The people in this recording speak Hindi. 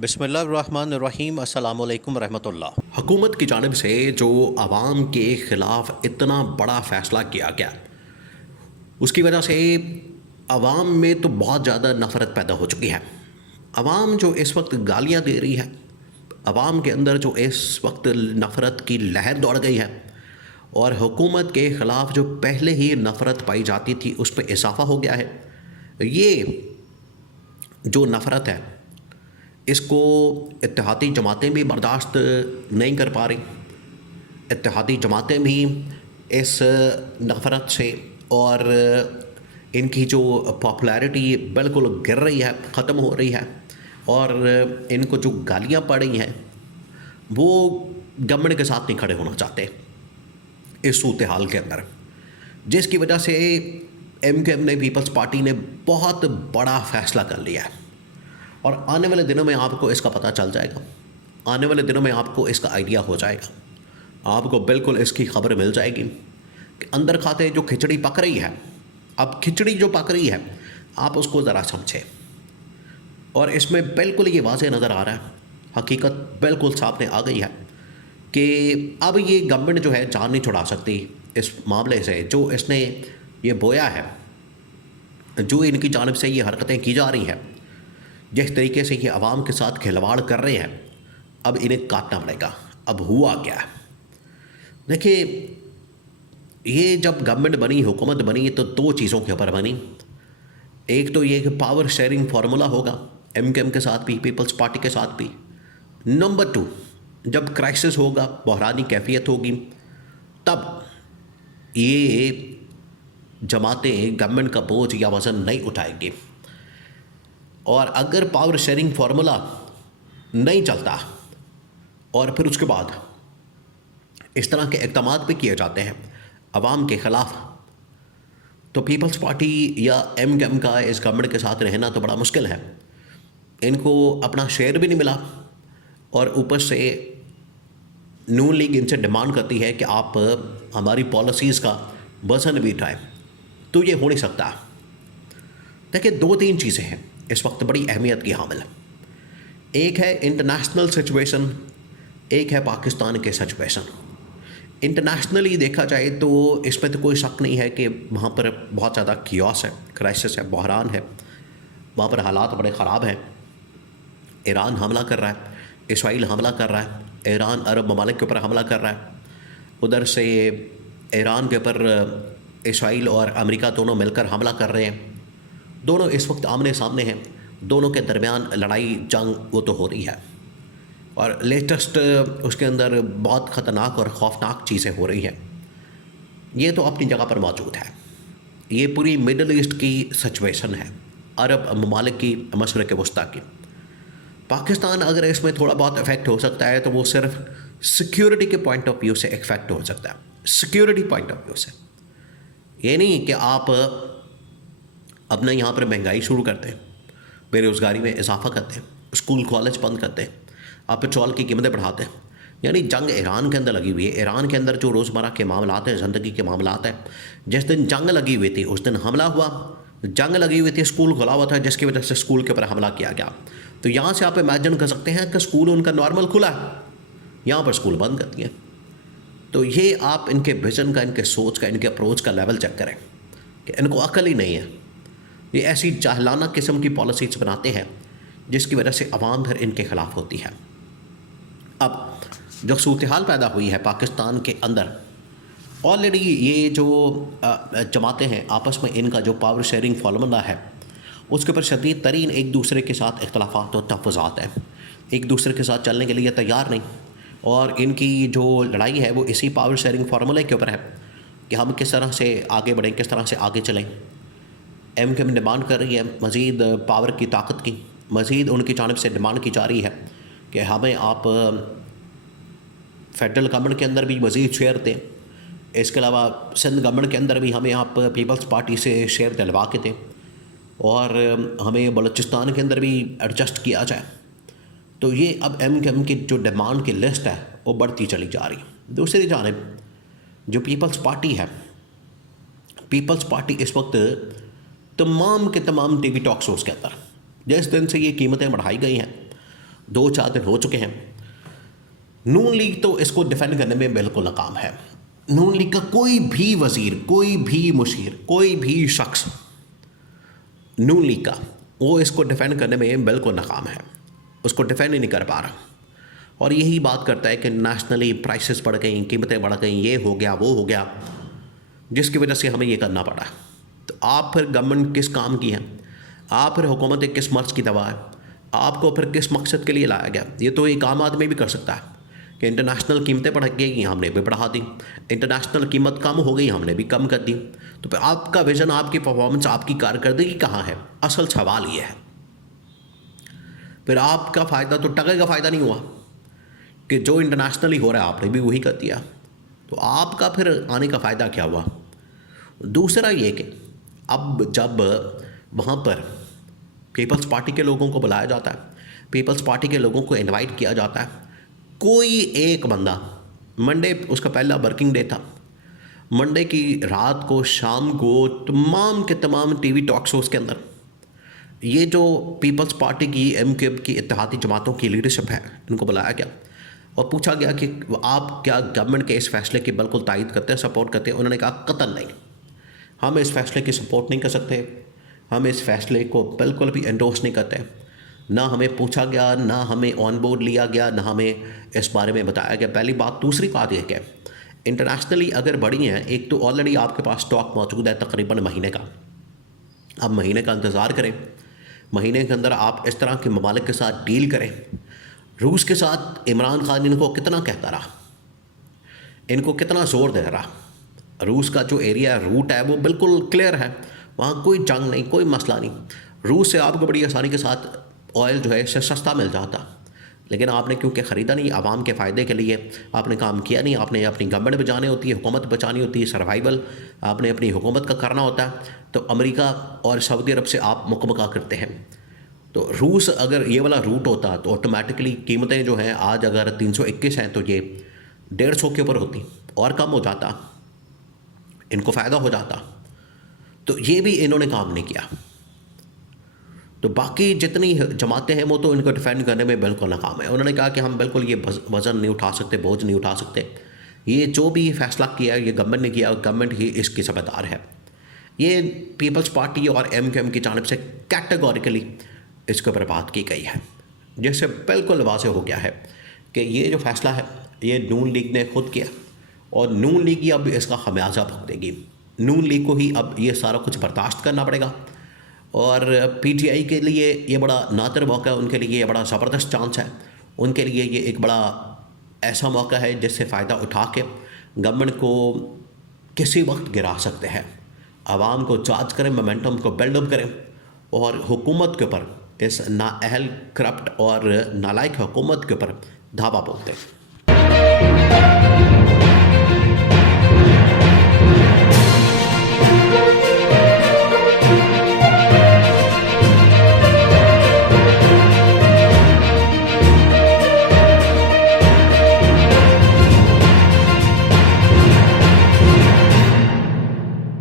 बिस्मिल्लाहिर्रहमानिर्रहीम अस्सलामु अलैकुम रहमतुल्लाह। हुकूमत की जानिब से जो आवाम के ख़िलाफ़ इतना बड़ा फ़ैसला किया गया, उसकी वजह से आवाम में तो बहुत ज़्यादा नफ़रत पैदा हो चुकी है। आवाम जो इस वक्त गालियाँ दे रही है, आवाम के अंदर जो इस वक्त नफ़रत की लहर दौड़ गई है और हुकूमत के ख़िलाफ़ जो पहले ही नफ़रत पाई जाती थी उस पर इजाफ़ा हो गया है। ये जो नफ़रत है, इसको इत्तेहादी जमातें भी बर्दाश्त नहीं कर पा रही। इत्तेहादी जमातें भी इस नफ़रत से और इनकी जो पॉपुलैरिटी बिल्कुल गिर रही है, ख़त्म हो रही है और इनको जो गालियाँ पड़ रही हैं वो गवर्नमेंट के साथ नहीं खड़े होना चाहते इस सूरत हाल के अंदर, जिसकी वजह से MKM ने, पीपल्स पार्टी ने बहुत बड़ा फ़ैसला कर लिया है और आने वाले दिनों में आपको इसका पता चल जाएगा। आने वाले दिनों में आपको इसका आइडिया हो जाएगा, आपको बिल्कुल इसकी खबर मिल जाएगी कि अंदर खाते जो खिचड़ी पक रही है, अब खिचड़ी जो पक रही है आप उसको ज़रा समझें और इसमें बिल्कुल ये वाज़ेह नज़र आ रहा है, हकीकत बिल्कुल सामने आ गई है कि अब ये गवर्नमेंट जो है जान नहीं छुड़ा सकती इस मामले से। जो इसने ये बोया है, जो इनकी जानिब से ये हरकतें की जा रही हैं, जिस तरीके से ये आवाम के साथ खिलवाड़ कर रहे हैं, अब इन्हें काटना पड़ेगा। अब हुआ क्या है देखिए, ये जब गवर्नमेंट बनी, हुकूमत बनी, तो दो चीज़ों के ऊपर बनी। एक तो ये कि पावर शेयरिंग फार्मूला होगा MKM के साथ भी, पीपल्स पार्टी के साथ भी। नंबर 2, जब क्राइसिस होगा, बहरानी कैफियत होगी, तब ये जमातें गवर्नमेंट का बोझ या वज़न नहीं उठाएंगी। और अगर पावर शेयरिंग फार्मूला नहीं चलता और फिर उसके बाद इस तरह के इक़दामात भी किए जाते हैं आवाम के ख़िलाफ़, तो पीपल्स पार्टी या MKM का इस गवर्नमेंट के साथ रहना तो बड़ा मुश्किल है। इनको अपना शेयर भी नहीं मिला और ऊपर से नून लीग इनसे डिमांड करती है कि आप हमारी पॉलिसीज़ का वज़न भी उठाएं, तो ये हो नहीं सकता। देखिए, 2-3 चीज़ें हैं इस वक्त बड़ी अहमियत की हामिल। एक है इंटरनेशनल सिचुएशन, एक है पाकिस्तान के सिचुएशन। इंटरनेशनली देखा जाए तो इसमें तो कोई शक नहीं है कि वहाँ पर बहुत ज़्यादा कियोस है, क्राइसिस है, बहरान है, वहाँ पर हालात बड़े ख़राब हैं। ईरान हमला कर रहा है, इसराइल हमला कर रहा है, ईरान अरब ममालिक के ऊपर हमला कर रहा है, उधर से ईरान के ऊपर इसराइल और अमेरिका दोनों मिलकर हमला कर रहे हैं। दोनों इस वक्त आमने सामने हैं, दोनों के दरमियान लड़ाई जंग वो तो हो रही है और लेटेस्ट उसके अंदर बहुत ख़तरनाक और ख़ौफनाक चीज़ें हो रही हैं। ये तो अपनी जगह पर मौजूद है। ये पूरी मिडल ईस्ट की सिचुएशन है, अरब ममालिक की, मशरिक़ वस्ता की। पाकिस्तान अगर इसमें थोड़ा बहुत इफ़ेक्ट हो सकता है तो वो सिर्फ सिक्योरिटी के पॉइंट ऑफ व्यू से इफ़ेक्ट हो सकता है, सिक्योरिटी पॉइंट ऑफ व्यू से। ये नहीं कि आप अपने यहाँ पर महंगाई शुरू करते हैं, बेरोज़गारी में इजाफा करते हैं, स्कूल कॉलेज बंद करते हैं, आप पेट्रोल की कीमतें बढ़ाते हैं। यानी जंग ईरान के अंदर लगी हुई है। ईरान के अंदर जो रोज़मर्रा के मामलात हैं, ज़िंदगी के मामलात हैं, जिस दिन जंग लगी हुई थी उस दिन हमला हुआ, जंग लगी हुई थी, स्कूल खुला हुआ था जिसकी वजह से स्कूल के ऊपर हमला किया गया। तो यहाँ से आप इमेजिन कर सकते हैं कि स्कूल उनका नॉर्मल खुला है, यहाँ पर स्कूल बंद कर दिए। तो ये आप इनके विज़न का, इनके सोच का, इनके अप्रोच का लेवल चेक करें कि इनको अकल ही नहीं है। ये ऐसी जाहलाना किस्म की पॉलिसीज़ बनाते हैं जिसकी वजह से अवाम फिर इनके ख़िलाफ़ होती है। अब जो सूरत हाल पैदा हुई है पाकिस्तान के अंदर, ऑलरेडी ये जो जमातें हैं आपस में, इनका जो पावर शेयरिंग फार्मूला है उसके ऊपर शदीद तरीन एक दूसरे के साथ इख्तलाफात और तहफ़्फ़ुज़ात हैं, एक दूसरे के साथ चलने के लिए तैयार नहीं। और इनकी जो लड़ाई है वो इसी पावर शेयरिंग फार्मूले के ऊपर है कि हम किस तरह से आगे बढ़ें, किस तरह से आगे चलें। MKM डिमांड कर रही है मज़ीद पावर की ताकत की, मज़ीद उनकी जानिब से डिमांड की जा रही है कि हमें आप फेडरल गवर्नमेंट के अंदर भी मज़ीद शेयर दें, इसके अलावा सिंध गवर्नमेंट के अंदर भी हमें आप पीपल्स पार्टी से शेयर दिलवा के दें और हमें बलूचिस्तान के अंदर भी एडजस्ट किया जाए। तो ये अब MKM की जो डिमांड की लिस्ट है वो बढ़ती चली जा रही है। दूसरी जानिब जो पीपल्स पार्टी है, पीपल्स पार्टी इस वक्त तमाम के तमाम TV टॉक शोज़ के अंदर, जिस दिन से ये कीमतें बढ़ाई गई हैं, 2-4 दिन हो चुके हैं। नून लीग तो इसको डिफेंड करने में बिल्कुल नाकाम है। नून लीग का कोई भी वज़ीर, कोई भी मुशीर, कोई भी शख्स नून लीग का, वो इसको डिफेंड करने में बिल्कुल नाकाम है। उसको डिफेंड ही नहीं कर पा रहा और यही बात करता है कि नेशनली प्राइसेस बढ़ गई, कीमतें बढ़ गई, ये हो गया, वो हो गया, जिसकी वजह से हमें ये करना पड़ा। तो आप फिर गवर्नमेंट किस काम की है? आप फिर हुकूमत किस मर्ज़ की दवा है? आपको फिर किस मकसद के लिए लाया गया? ये तो एक आम आदमी भी कर सकता है कि इंटरनेशनल कीमतें बढ़ गई, हमने भी बढ़ा दी, इंटरनेशनल कीमत कम हो गई, हमने भी कम कर दी। तो फिर आपका विज़न, आपकी परफॉर्मेंस, आपकी कारकर्दगी कहाँ है? असल सवाल ये है। फिर आपका फ़ायदा तो टके का फ़ायदा नहीं हुआ कि जो इंटरनेशनली हो रहा है आपने भी वही कर दिया, तो आपका फिर आने का फ़ायदा क्या हुआ? दूसरा ये कि अब जब वहाँ पर पीपल्स पार्टी के लोगों को बुलाया जाता है, पीपल्स पार्टी के लोगों को इनवाइट किया जाता है, कोई एक बंदा, मंडे उसका पहला वर्किंग डे था, मंडे की रात को, शाम को तमाम के तमाम टीवी टॉक शोज़ के अंदर ये जो पीपल्स पार्टी की, एमक्यूएम की, इत्तेहादी जमातों की लीडरशिप है, इनको बुलाया गया और पूछा गया कि आप क्या गवर्नमेंट के इस फैसले की बिल्कुल तायद करते हैं, सपोर्ट करते हैं? उन्होंने कहा कतई नहीं, हम इस फैसले की सपोर्ट नहीं कर सकते, हम इस फैसले को बिल्कुल भी एंडोर्स नहीं करते। ना हमें पूछा गया, ना हमें ऑन बोर्ड लिया गया, ना हमें इस बारे में बताया गया। पहली बात। दूसरी बात यह कि इंटरनेशनली अगर बढ़ी हैं, एक तो ऑलरेडी आपके पास स्टॉक मौजूद है तकरीबन महीने का, अब महीने का इंतज़ार करें, महीने के अंदर आप इस तरह के ममालिक के साथ डील करें। रूस के साथ इमरान खान इनको कितना कहता रहा, इनको कितना ज़ोर दे रहा। रूस का जो एरिया रूट है वो बिल्कुल क्लियर है, वहाँ कोई जंग नहीं, कोई मसला नहीं। रूस से आपको बड़ी आसानी के साथ ऑयल जो है इससे सस्ता मिल जाता, लेकिन आपने क्योंकि ख़रीदा नहीं, आवाम के फ़ायदे के लिए आपने काम किया नहीं। आपने अपनी गवर्नमेंट बचानी होती है, हुकूमत बचानी होती है, सर्वाइवल आपने अपनी हुकूमत का करना होता है, तो अमेरिका और सऊदी अरब से आप मुकमका करते हैं। तो रूस अगर ये वाला रूट होता तो ऑटोमेटिकली कीमतें जो हैं आज अगर 321 हैं तो ये 150 के ऊपर होती और कम हो जाता, इनको फ़ायदा हो जाता। तो ये भी इन्होंने काम नहीं किया। तो बाकी जितनी जमातें हैं वो तो इनको डिफेंड करने में बिल्कुल नाकाम है। उन्होंने कहा कि हम बिल्कुल ये वज़न नहीं उठा सकते, बोझ नहीं उठा सकते, ये जो भी फ़ैसला किया ये गवर्नमेंट ने किया, गवर्नमेंट ही इसकी ज़िम्मेदार है। ये पीपल्स पार्टी और एमक्यूएम की जानिब से कैटेगोरिकली इसके ऊपर बात की गई है, जिससे बिल्कुल वाज़ेह हो गया है कि ये जो फ़ैसला है ये नून लीग ने खुद किया और नून लीग ही अब इसका खमियाजा भुगतेगी। नून लीग को ही अब ये सारा कुछ बर्दाश्त करना पड़ेगा और पीटीआई के लिए ये बड़ा नादिर मौका है, उनके लिए ये बड़ा ज़बरदस्त चांस है, उनके लिए ये एक बड़ा ऐसा मौका है जिससे फ़ायदा उठा के गवर्नमेंट को किसी वक्त गिरा सकते हैं। आवाम को चार्ज करें, मोमेंटम को बिल्डअप करें और हुकूमत के ऊपर, इस नाअहल, करप्ट और नालायक हुकूमत के ऊपर धावा बोलते हैं।